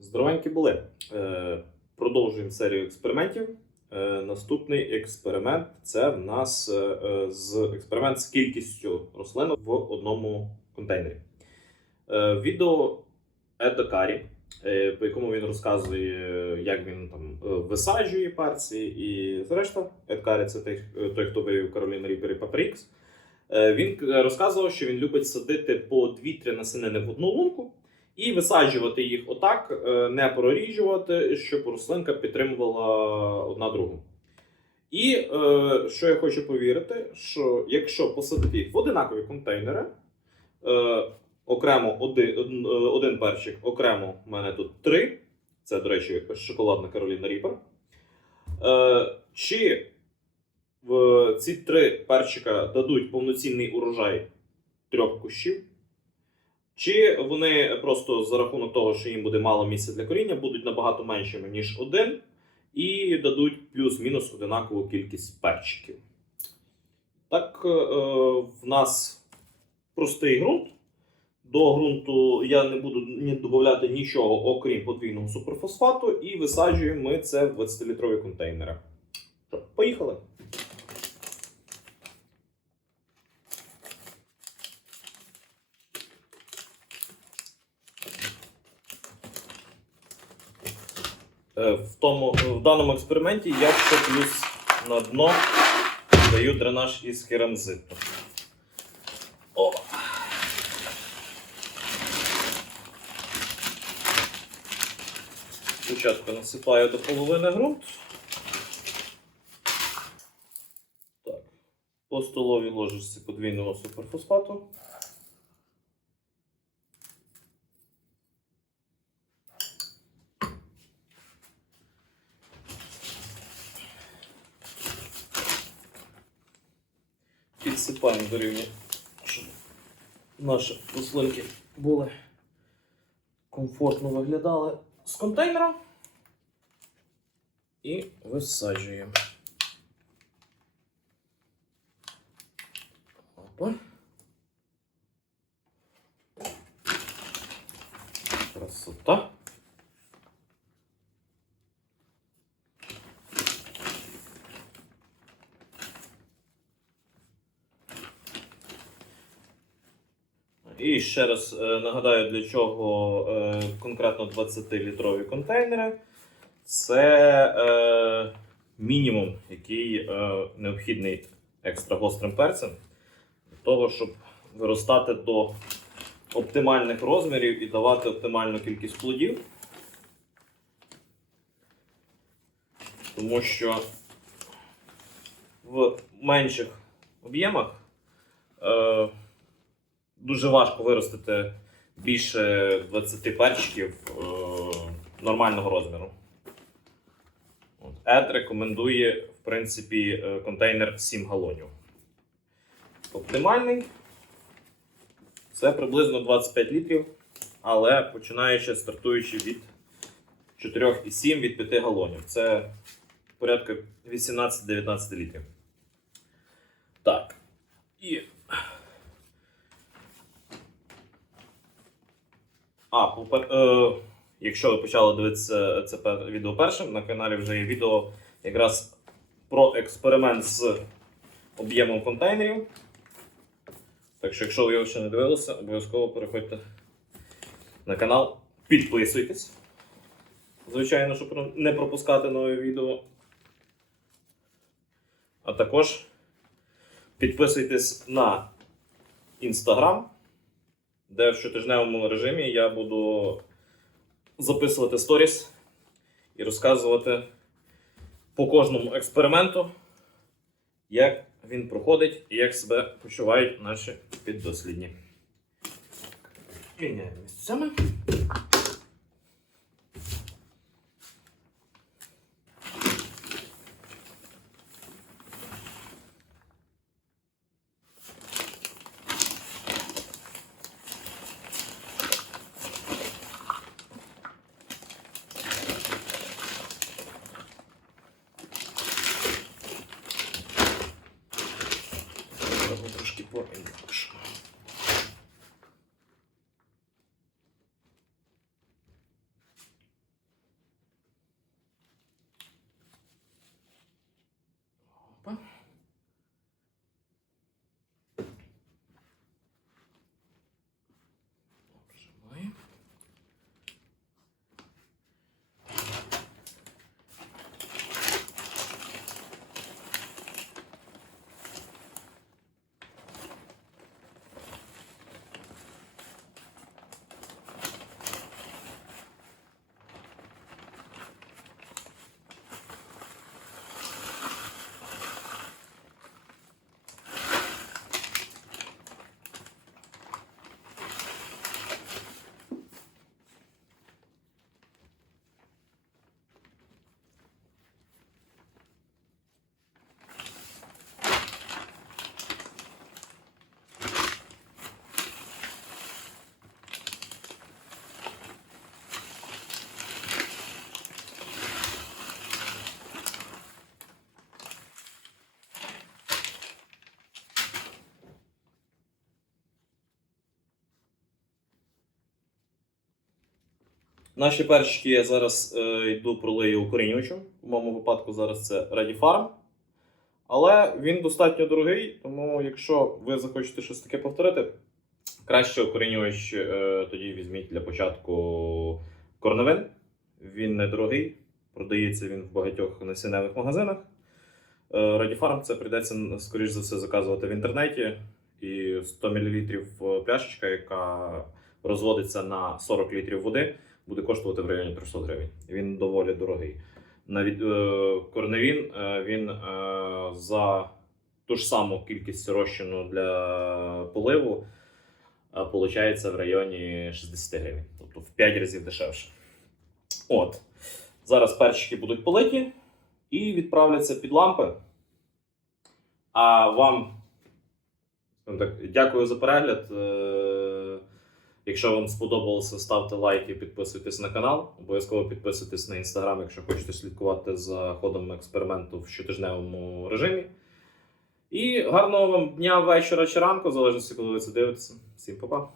Здоровенькі були. Е, продовжуємо серію експериментів. Е, наступний експеримент це в нас е, е, з експеримент з кількістю рослин в одному контейнері. Е, відео Еда Карі, е, по якому він розказує, як він там е, висаджує перці і зрешта. Ед Карі це той, е, той хто виявив Кароліна Ріпер і Патрікс. Е, Він розказував, що він любить садити по 2-3 насінини в одну лунку і висаджувати їх отак, е, не проріджувати, щоб рослинка підтримувала одна другу. І е, що я хочу повірити, що якщо посадити їх в одинакові контейнери, е, окремо один, один, е, один перчик, окремо в мене тут три. Це, до речі, шоколадна Кароліна Ріпер. Е, чи в ці три перчика дадуть повноцінний урожай трьох кущів? Чи вони просто за рахунок того, що їм буде мало місця для коріння, будуть набагато меншими, ніж один, і дадуть плюс-мінус одинакову кількість перчиків. Так, е, в нас простий ґрунт. До ґрунту я не буду ні додати нічого, окрім подвійного суперфосфату, і висаджуємо ми це в 20-літрові контейнери. Поїхали. В, тому, в даному експерименті я ще плюс на дно даю дренаж із керамзиту. О! Спочатку насипаю до половини ґрунт. Так. По столовій ложечці подвійного суперфосфату. Підсипаємо до рівня, щоб наші рослинки були комфортно виглядали з контейнера. І висаджуємо. Опа. І ще раз е, нагадаю, для чого е, конкретно 20-літрові контейнери. Це е, мінімум, який необхідний екстра гострим перцем, для того, щоб виростати до оптимальних розмірів і давати оптимальну кількість плодів. Тому що в менших об'ємах е, дуже важко виростити більше 20 перчиків е, нормального розміру. Ед рекомендує, в принципі, е, контейнер 7 галонів. Оптимальний. Це приблизно 25 літрів, але починаючи стартуючи від 4,7 від 5 галонів. Це порядка 18-19 літрів. Так. І А, попер... е, якщо ви почали дивитися це відео першим, на каналі вже є відео якраз про експеримент з об'ємом контейнерів. Так що, якщо ви його ще не дивилися, обов'язково переходьте на канал, підписуйтесь. Звичайно, щоб не пропускати нові відео. А також підписуйтесь на інстаграм де в щотижневому режимі я буду записувати сторіс і розказувати по кожному експерименту, як він проходить і як себе почувають наші піддослідні. Міняємо місцями. for eight. Наші перчики я зараз е, йду пролию укорінювачем. У моєму випадку зараз це Farm. Але він достатньо дорогий, тому якщо ви захочете щось таке повторити, краще укорінювач е, тоді візьміть для початку корневин. Він недорогий, продається він в багатьох насінневих магазинах. Е, Farm це прийдеться, скоріш за все, заказувати в інтернеті. І 100 мл пляшечка, яка розводиться на 40 літрів води, буде коштувати в районі 300 гривень. Він доволі дорогий. Навіть е, корневін е, він е, за ту ж саму кількість розчину для поливу е, получається в районі 60 гривень, тобто в 5 разів дешевше. От. Зараз перчики будуть политі і відправляться під лампи. А вам так, дякую за перегляд. Е, Якщо вам сподобалося, ставте лайк і підписуйтесь на канал. Обов'язково підписуйтесь на інстаграм, якщо хочете слідкувати за ходом експерименту в щотижневому режимі. І гарного вам дня, вечора чи ранку, в залежності, коли ви це дивитеся. Всім па-па!